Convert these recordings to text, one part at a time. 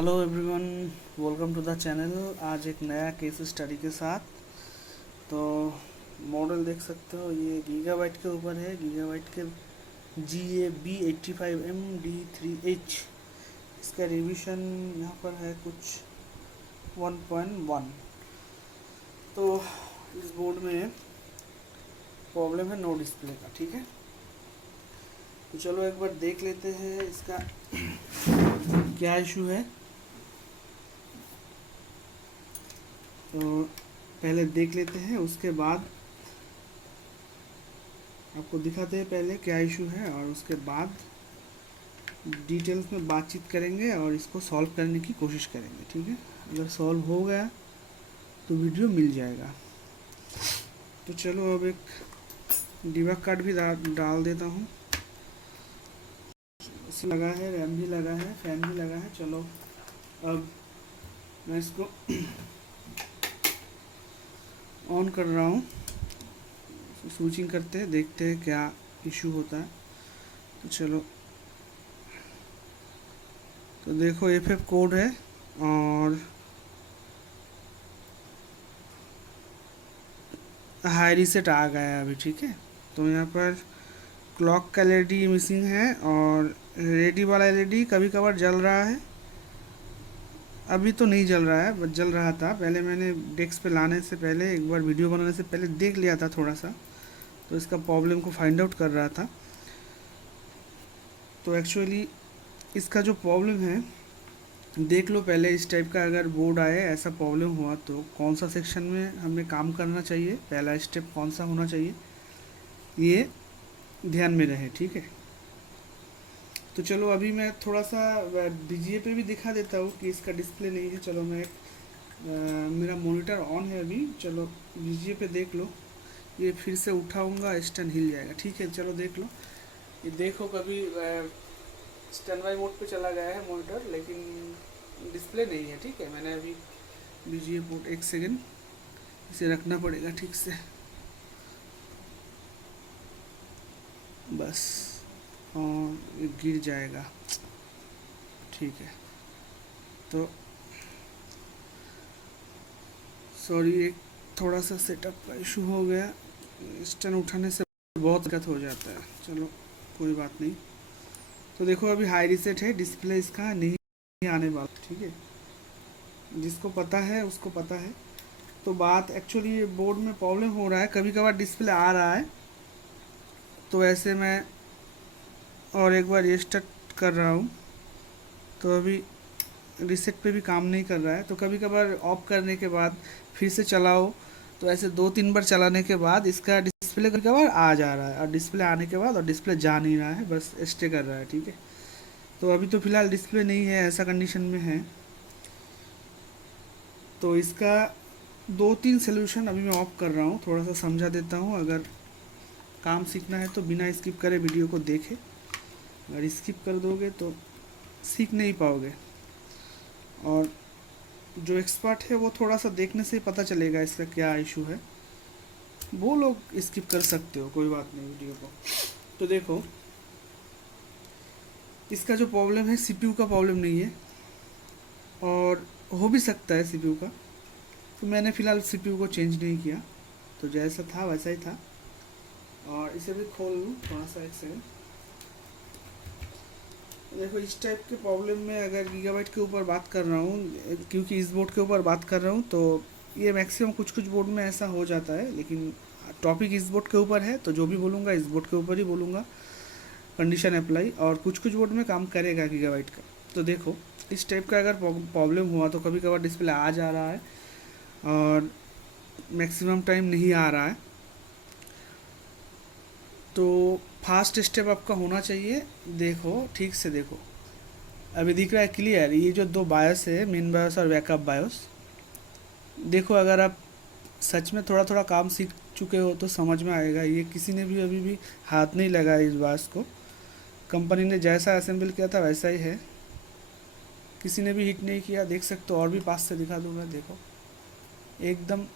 Hello everyone, welcome to the channel. आज एक नया केस स्टडी के साथ। तो मॉडल देख सकते हो, ये गीगाबाइट के ऊपर है। गीगाबाइट के GA B85M D3H। इसका रिवीजन यहाँ पर है कुछ 1.1। तो इस बोर्ड में प्रॉब्लम है नो डिस्प्ले का, ठीक है। तो चलो एक बार देख लेते हैं इसका क्या इशू है। तो पहले देख लेते हैं, उसके बाद आपको दिखाते हैं पहले क्या इशू है, और उसके बाद डिटेल्स में बातचीत करेंगे और इसको सॉल्व करने की कोशिश करेंगे, ठीक है। अगर सॉल्व हो गया तो वीडियो मिल जाएगा। तो चलो अब एक डिबग कार्ड भी डाल देता हूँ। इसी लगा है, रैम भी लगा है, फैन भी लगा है। चलो अब मैं इसको ऑन कर रहा हूँ। स्विचिंग करते हैं, देखते हैं क्या इशू होता है। तो चलो, तो देखो FF कोड है और हाई रीसेट आ गया है अभी, ठीक है। तो यहाँ पर क्लॉक का LED मिसिंग है और रेडी वाला LED कभी कभार जल रहा है। अभी तो नहीं जल रहा है, बट जल रहा था पहले। मैंने डेस्क पे लाने से पहले, एक बार वीडियो बनाने से पहले देख लिया था थोड़ा सा, तो इसका प्रॉब्लम को फाइंड आउट कर रहा था। तो एक्चुअली इसका जो प्रॉब्लम है, देख लो पहले। इस टाइप का अगर बोर्ड आए, ऐसा प्रॉब्लम हुआ, तो कौन सा सेक्शन में हमें काम करना चाहिए, पहला स्टेप कौन सा होना चाहिए, ये ध्यान में रहे, ठीक है। तो चलो अभी मैं थोड़ा सा DGA पे भी दिखा देता हूँ कि इसका डिस्प्ले नहीं है। चलो मैं मेरा मॉनिटर ऑन है अभी। चलो DGA पे देख लो। ये फिर से उठाऊंगा, स्टैंड हिल जाएगा, ठीक है। चलो देख लो, ये देखो कभी स्टैंड बाई मोड पे चला गया है मॉनिटर, लेकिन डिस्प्ले नहीं है, ठीक है। मैंने अभी DGA पोर्ट, एक सेकेंड, इसे रखना पड़ेगा ठीक से, बस। और ये गिर जाएगा, ठीक है। तो सॉरी, एक थोड़ा सा सेटअप का इशू हो गया। स्टैंड उठाने से बहुत दिक्कत हो जाता है। चलो कोई बात नहीं। तो देखो अभी हाई रिसेट है, डिस्प्ले इसका नहीं आने वाला, ठीक है। जिसको पता है उसको पता है। तो बात एक्चुअली ये बोर्ड में प्रॉब्लम हो रहा है, कभी कभार डिस्प्ले आ रहा है। तो ऐसे मैं और एक बार रीस्टार्ट कर रहा हूँ, तो अभी रीसेट पे भी काम नहीं कर रहा है। तो कभी कभार ऑफ करने के बाद फिर से चलाओ, तो ऐसे 2-3 बार चलाने के बाद इसका डिस्प्ले कभी कभार आ जा रहा है, और डिस्प्ले आने के बाद और डिस्प्ले जा नहीं रहा है, बस स्टे कर रहा है, ठीक है। तो अभी तो फ़िलहाल डिस्प्ले नहीं है, ऐसा कंडीशन में है। तो इसका 2-3 सोल्यूशन अभी मैं ऑफ कर रहा हूँ, थोड़ा सा समझा देता हूँ। अगर काम सीखना है तो बिना स्किप करे वीडियो को देखे। अगर स्किप कर दोगे तो सीख नहीं पाओगे। और जो एक्सपर्ट है वो थोड़ा सा देखने से ही पता चलेगा इसका क्या इशू है, वो लोग स्किप कर सकते हो, कोई बात नहीं वीडियो को। तो देखो, इसका जो प्रॉब्लम है CPU का प्रॉब्लम नहीं है, और हो भी सकता है CPU का। तो मैंने फ़िलहाल CPU को चेंज नहीं किया, तो जैसा था वैसा ही था। और इसे भी खोल लूँ थोड़ा सा, एक सेकेंड। देखो इस टाइप के प्रॉब्लम में अगर गीगाबाइट के ऊपर बात कर रहा हूँ, क्योंकि इस बोर्ड के ऊपर बात कर रहा हूँ, तो ये मैक्सिमम कुछ कुछ बोर्ड में ऐसा हो जाता है। लेकिन टॉपिक इस बोर्ड के ऊपर है, तो जो भी बोलूँगा इस बोर्ड के ऊपर ही बोलूँगा, कंडीशन अप्लाई। और कुछ कुछ बोर्ड में काम करेगा गीगाबाइट का। तो देखो इस टाइप का अगर प्रॉब्लम हुआ, तो कभी कभार डिस्प्ले आ जा रहा है और मैक्सिमम टाइम नहीं आ रहा है। तो फास्ट स्टेप आपका होना चाहिए। देखो ठीक से देखो, अभी दिख रहा है क्लियर, ये जो दो बायोस है, मेन बायोस और बैकअप बायोस। देखो अगर आप सच में थोड़ा थोड़ा काम सीख चुके हो तो समझ में आएगा। ये किसी ने भी अभी भी हाथ नहीं लगाया इस बायोस को। कंपनी ने जैसा असेंबल किया था वैसा ही है, किसी ने भी हिट नहीं किया। देख सकते हो, और भी पास से दिखा दूंगा, देखो एकदम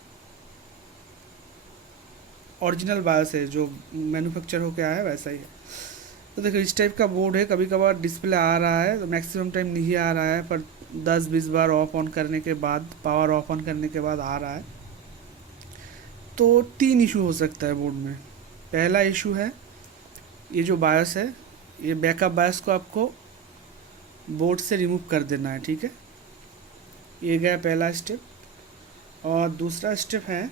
ओरिजिनल बायोस है, जो मैन्युफैक्चर होके आया है वैसा ही है। तो देखो इस टाइप का बोर्ड है, कभी कभार डिस्प्ले आ रहा है तो मैक्सिमम टाइम नहीं आ रहा है, पर 10-20 बार ऑफ ऑन करने के बाद, पावर ऑफ ऑन करने के बाद आ रहा है। तो 3 इशू हो सकता है बोर्ड में। पहला इशू है ये जो बायस है, ये बैकअप बायस को आपको बोर्ड से रिमूव कर देना है, ठीक है। ये गया पहला स्टेप। और दूसरा स्टेप है,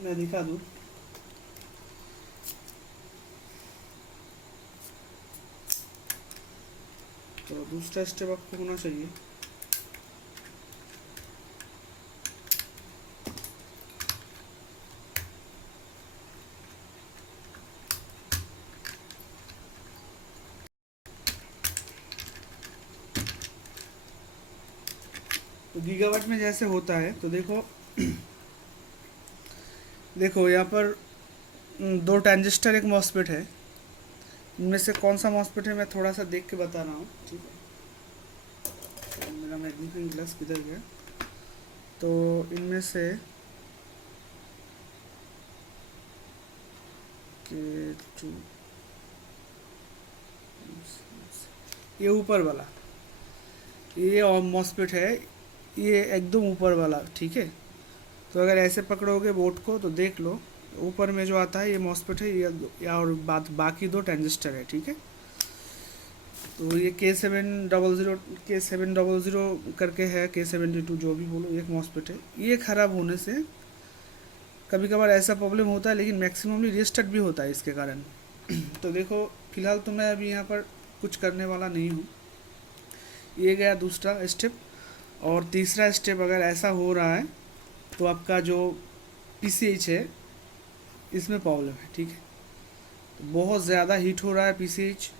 मैं दिखा दूँ, तो दूसरा स्टेप आपको होना चाहिए, तो गीगावाट में जैसे होता है, तो देखो देखो यहाँ पर 2 ट्रांजिस्टर, एक मॉसफेट है। इनमें से कौन सा मॉसफेट है मैं थोड़ा सा देख के बता रहा हूँ, ठीक है। तो मेरा मैग्नीफाइंग ग्लास किधर गया, तो इनमें से के जो ये ऊपर वाला, ये और मॉसफेट है, ये एकदम ऊपर वाला, ठीक है। तो अगर ऐसे पकड़ोगे बोर्ड को तो देख लो, ऊपर में जो आता है ये मॉसफेट है, ये और बाकी 2 ट्रांजिस्टर है, ठीक है। तो ये K700 करके है, K72 जो भी बोलो, एक मॉसफेट है। ये ख़राब होने से कभी कभार ऐसा प्रॉब्लम होता है, लेकिन मैक्सिममली रीस्टार्ट भी होता है इसके कारण। तो देखो फिलहाल तो मैं अभी यहाँ पर कुछ करने वाला नहीं हूँ। ये गया दूसरा स्टेप। और तीसरा स्टेप, अगर ऐसा हो रहा है तो आपका जो PCH है इसमें प्रॉब्लम है, ठीक है। तो बहुत ज़्यादा हीट हो रहा है PCH,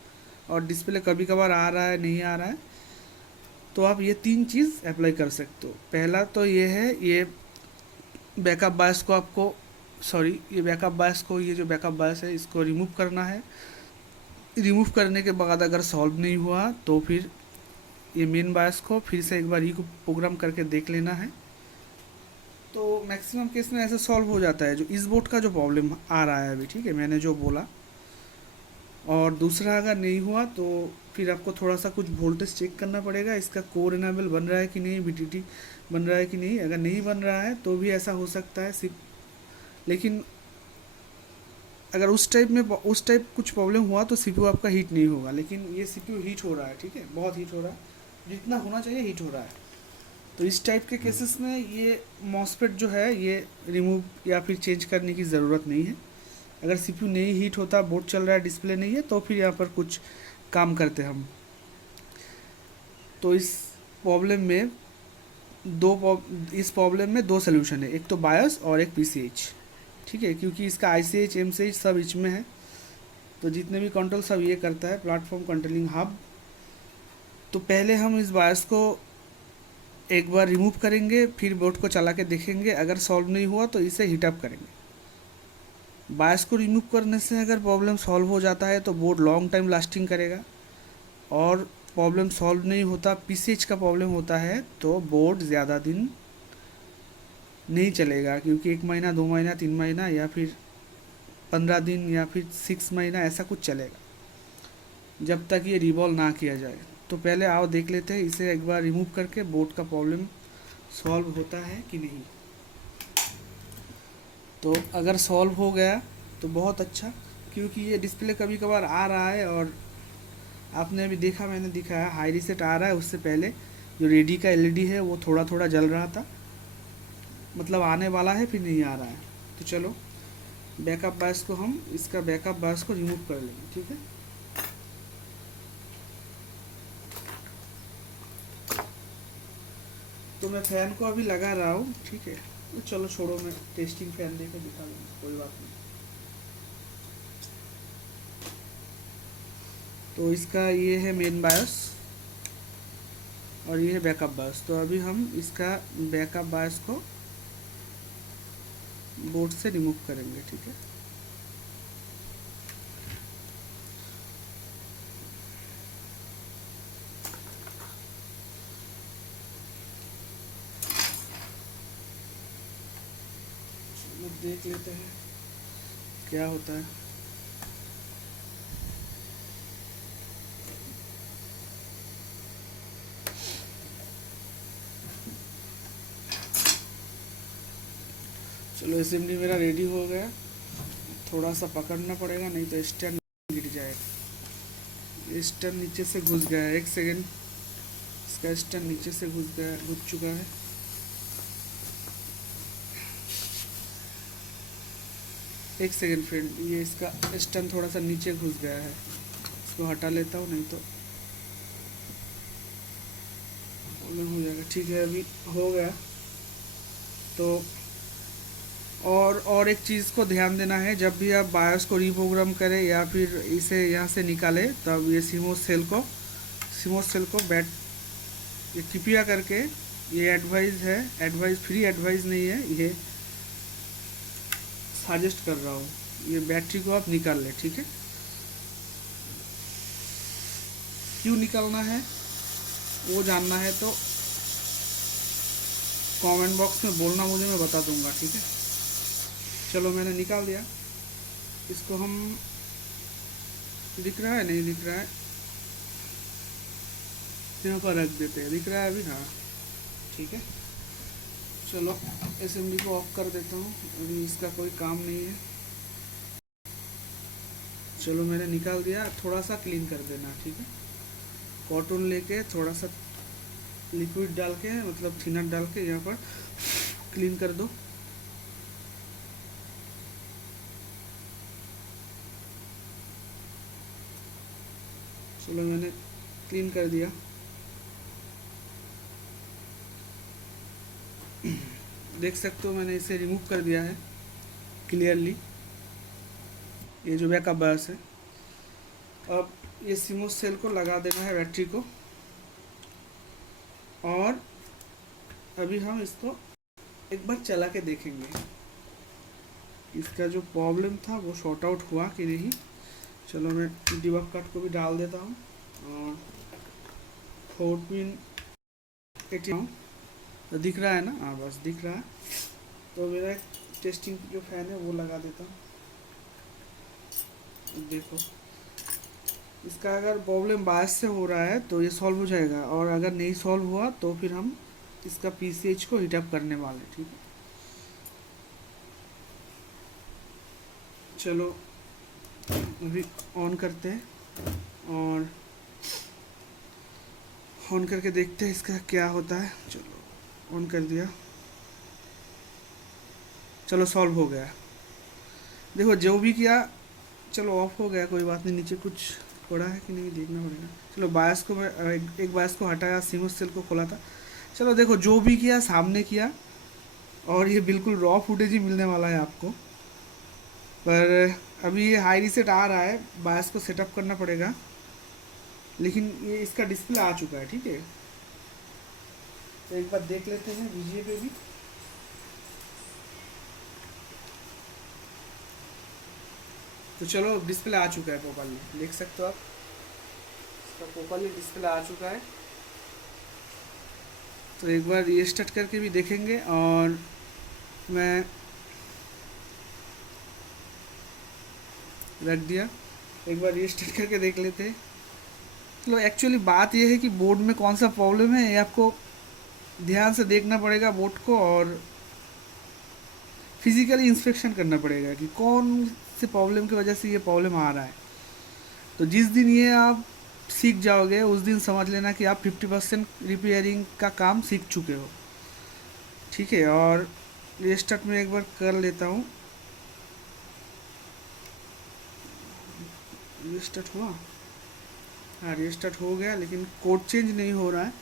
और डिस्प्ले कभी कभार आ रहा है, नहीं आ रहा है, तो आप ये 3 चीज़ अप्लाई कर सकते हो। पहला तो ये है, ये बैकअप बायस को आपको, सॉरी, ये बैकअप बायस को, ये जो बैकअप बायस है इसको रिमूव करना है। रिमूव करने के बाद अगर सॉल्व नहीं हुआ तो फिर ये मेन बायस को फिर से एक बार ही प्रोग्राम करके देख लेना है। तो मैक्सिमम केस में ऐसा सॉल्व हो जाता है, जो इस बोर्ड का जो प्रॉब्लम आ रहा है अभी, ठीक है, मैंने जो बोला। और दूसरा अगर नहीं हुआ तो फिर आपको थोड़ा सा कुछ वोल्टेज चेक करना पड़ेगा, इसका कोर इनेबल बन रहा है कि नहीं, VDD बन रहा है कि नहीं। अगर नहीं बन रहा है तो भी ऐसा हो सकता है सिर्फ, लेकिन अगर उस टाइप कुछ प्रॉब्लम हुआ तो CPU आपका हीट नहीं होगा, लेकिन ये CPU हीट हो रहा है, ठीक है, बहुत हीट हो रहा है, जितना होना चाहिए हीट हो रहा है। तो इस टाइप के केसेस में ये मॉसफेट जो है ये रिमूव या फिर चेंज करने की ज़रूरत नहीं है। अगर CPU नहीं हीट होता, बोर्ड चल रहा है, डिस्प्ले नहीं है, तो फिर यहाँ पर कुछ काम करते हम। तो प्रॉब्लम में इस प्रॉब्लम में 2 सोल्यूशन है, एक तो बायस और एक PCH, ठीक है, क्योंकि इसका ICH MCH सब इसमें है। तो जितने भी कंट्रोल सब ये करता है, प्लेटफॉर्म कंट्रोलिंग हब। तो पहले हम इस बायस को एक बार रिमूव करेंगे, फिर बोर्ड को चला के देखेंगे, अगर सॉल्व नहीं हुआ तो इसे हीटअप करेंगे। बायस को रिमूव करने से अगर प्रॉब्लम सॉल्व हो जाता है तो बोर्ड लॉन्ग टाइम लास्टिंग करेगा, और प्रॉब्लम सॉल्व नहीं होता, PCH का प्रॉब्लम होता है, तो बोर्ड ज़्यादा दिन नहीं चलेगा, क्योंकि 1 महीना, 2 महीना, 3 महीना, या फिर 15 दिन, या फिर 6 महीना, ऐसा कुछ चलेगा जब तक ये रिवॉल्व ना किया जाए। तो पहले आओ देख लेते हैं इसे एक बार रिमूव करके, बोर्ड का प्रॉब्लम सॉल्व होता है कि नहीं। तो अगर सॉल्व हो गया तो बहुत अच्छा, क्योंकि ये डिस्प्ले कभी कभार आ रहा है, और आपने अभी देखा, मैंने दिखाया, हाई रीसेट आ रहा है। उससे पहले जो रेडी का LED है वो थोड़ा थोड़ा जल रहा था, मतलब आने वाला है, फिर नहीं आ रहा है। तो चलो बैकअप बायस को, हम इसका बैकअप बायस को रिमूव कर लेंगे, ठीक है। तो मैं फ़ैन को अभी लगा रहा हूँ, ठीक है। तो चलो छोड़ो, मैं टेस्टिंग फ़ैन देकर दिखा दूँगा, कोई बात नहीं। तो इसका ये है मेन बायस, और ये है बैकअप बायस। तो अभी हम इसका बैकअप बायस को बोर्ड से रिमूव करेंगे, ठीक है। देख लेते हैं क्या होता है। चलो असेंबली मेरा रेडी हो गया, थोड़ा सा पकड़ना पड़ेगा नहीं तो स्टैंड गिर जाएगा। स्टैंड नीचे से घुस गया है, 1 सेकेंड, इसका स्टैंड नीचे से घुस चुका है। एक सेकेंड फ्रेंड, ये इसका स्टैंड थोड़ा सा नीचे घुस गया है, इसको हटा लेता हूँ नहीं तो प्रॉब्लम हो जाएगा। ठीक है, अभी हो गया। तो और एक चीज़ को ध्यान देना है, जब भी आप बायोस को रीप्रोग्राम करें या फिर इसे यहाँ से निकालें, तब ये सीमोस सेल को बैट ये कृपया करके, ये एडवाइस है, एडवाइस फ्री एडवाइस नहीं है, ये सजेस्ट कर रहा हूँ, ये बैटरी को आप निकाल लें। ठीक है, क्यों निकालना है वो जानना है तो कमेंट बॉक्स में बोलना मुझे, मैं बता दूंगा। ठीक है, चलो मैंने निकाल दिया। इसको हम, दिख रहा है नहीं दिख रहा है, यहाँ पर रख देते हैं, दिख रहा है अभी, हाँ ठीक है। चलो असेंबली को ऑफ कर देता हूँ, अभी इसका कोई काम नहीं है। चलो मैंने निकाल दिया, थोड़ा सा क्लीन कर देना। ठीक है, कॉटन लेके थोड़ा सा लिक्विड डाल के, मतलब थिनर डाल के यहाँ पर क्लीन कर दो। चलो मैंने क्लीन कर दिया। देख सकते हो मैंने इसे रिमूव कर दिया है क्लियरली, ये जो बैकअप बायस है। अब ये सीमोस सेल को लगा देना है, बैटरी को, और अभी हम इसको एक बार चला के देखेंगे इसका जो प्रॉब्लम था वो शॉर्ट आउट हुआ कि नहीं। चलो मैं डिबग कट को भी डाल देता हूँ और 4 पिन 80 तो दिख रहा है ना, हाँ बस दिख रहा है। तो मेरा एक टेस्टिंग जो फैन है वो लगा देता हूँ। देखो, इसका अगर प्रॉब्लम बायस से हो रहा है तो ये सॉल्व हो जाएगा, और अगर नहीं सॉल्व हुआ तो फिर हम इसका पीसीएच को हीटअप करने वाले। ठीक है, चलो अभी ऑन करते हैं और ऑन करके देखते हैं इसका क्या होता है। चलो ऑन कर दिया, चलो सॉल्व हो गया। देखो जो भी किया, चलो ऑफ हो गया, कोई बात नहीं। नीचे कुछ पड़ा है कि नहीं देखना पड़ेगा। चलो बायस को मैं एक बायस को हटाया, सीमोस सेल को खोला था। चलो देखो जो भी किया सामने किया, और ये बिल्कुल रॉ फुटेज ही मिलने वाला है आपको। पर अभी ये हाई रीसेट आ रहा है, बायस को सेटअप करना पड़ेगा, लेकिन ये इसका डिस्प्ले आ चुका है। ठीक है, तो एक बार देख लेते हैं वीजीए पे भी। तो चलो डिस्प्ले आ चुका है प्रॉपरली, देख सकते हो आप, इसका प्रॉपरली डिस्प्ले आ चुका है। तो एक बार रीस्टार्ट करके भी देखेंगे, और मैं रख दिया, एक बार रीस्टार्ट करके देख लेते हैं। चलो एक्चुअली बात यह है कि बोर्ड में कौन सा प्रॉब्लम है ये आपको ध्यान से देखना पड़ेगा बोर्ड को, और फिजिकली इंस्पेक्शन करना पड़ेगा कि कौन से प्रॉब्लम की वजह से ये प्रॉब्लम आ रहा है। तो जिस दिन ये आप सीख जाओगे उस दिन समझ लेना कि आप 50% रिपेयरिंग का काम सीख चुके हो। ठीक है, और रीस्टार्ट में एक बार कर लेता हूँ। रीस्टार्ट हुआ, हाँ रीस्टार्ट हो गया, लेकिन कोड चेंज नहीं हो रहा है।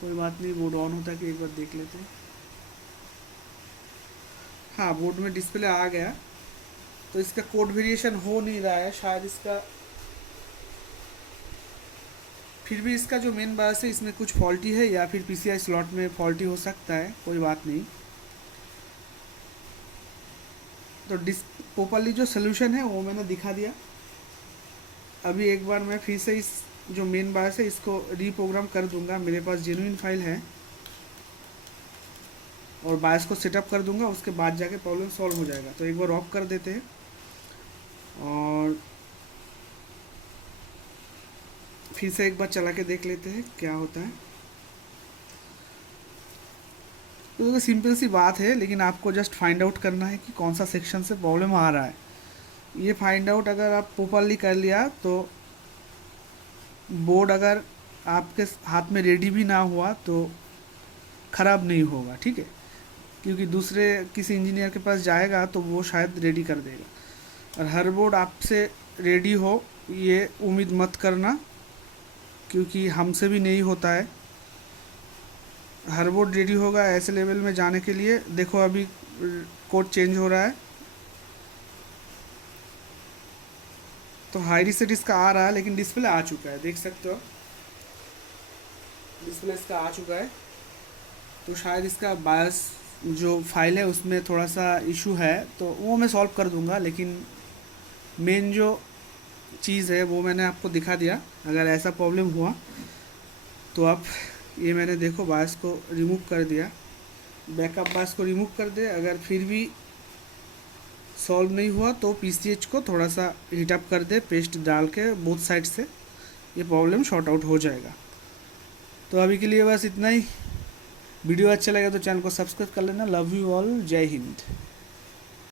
कोई बात नहीं, बोर्ड ऑन होता है कि एक बार देख लेते हैं। हाँ बोर्ड में डिस्प्ले आ गया, तो इसका कोड वेरिएशन हो नहीं रहा है शायद। इसका फिर भी इसका जो मेन बायस है इसमें कुछ फॉल्टी है, या फिर पीसीआई स्लॉट में फॉल्टी हो सकता है, कोई बात नहीं। तो प्रॉपरली जो सोल्यूशन है वो मैंने दिखा दिया। अभी एक बार मैं फिर से इस जो मेन बायस है इसको रीप्रोग्राम कर दूंगा, मेरे पास जेन्युइन फाइल है, और बायस को सेटअप कर दूंगा, उसके बाद जाके प्रॉब्लम सॉल्व हो जाएगा। तो एक बार ऑफ कर देते हैं और फिर से एक बार चला के देख लेते हैं क्या होता है। तो देखो सिंपल सी बात है, लेकिन आपको जस्ट फाइंड आउट करना है कि कौन सा सेक्शन से प्रॉब्लम आ रहा है। ये फाइंड आउट अगर आप प्रॉपरली कर लिया तो बोर्ड अगर आपके हाथ में रेडी भी ना हुआ तो ख़राब नहीं होगा, ठीक है। क्योंकि दूसरे किसी इंजीनियर के पास जाएगा तो वो शायद रेडी कर देगा। और हर बोर्ड आपसे रेडी हो ये उम्मीद मत करना, क्योंकि हमसे भी नहीं होता है। हर बोर्ड रेडी होगा ऐसे लेवल में जाने के लिए। देखो अभी कोड चेंज हो रहा है, तो हाई रीसेट इसका आ रहा है, लेकिन डिस्प्ले आ चुका है, देख सकते हो डिस्प्ले इसका आ चुका है। तो शायद इसका बायस जो फाइल है उसमें थोड़ा सा इशू है, तो वो मैं सॉल्व कर दूंगा। लेकिन मेन जो चीज़ है वो मैंने आपको दिखा दिया। अगर ऐसा प्रॉब्लम हुआ तो आप ये मैंने देखो बायस को रिमूव कर दिया, बैकअप बायस को रिमूव कर दे। अगर फिर भी सॉल्व नहीं हुआ तो पीसीएच को थोड़ा सा हीटअप कर दे पेस्ट डाल के बोथ साइड से, ये प्रॉब्लम शॉर्ट आउट हो जाएगा। तो अभी के लिए बस इतना ही। वीडियो अच्छा लगे तो चैनल को सब्सक्राइब कर लेना। लव यू ऑल, जय हिंद।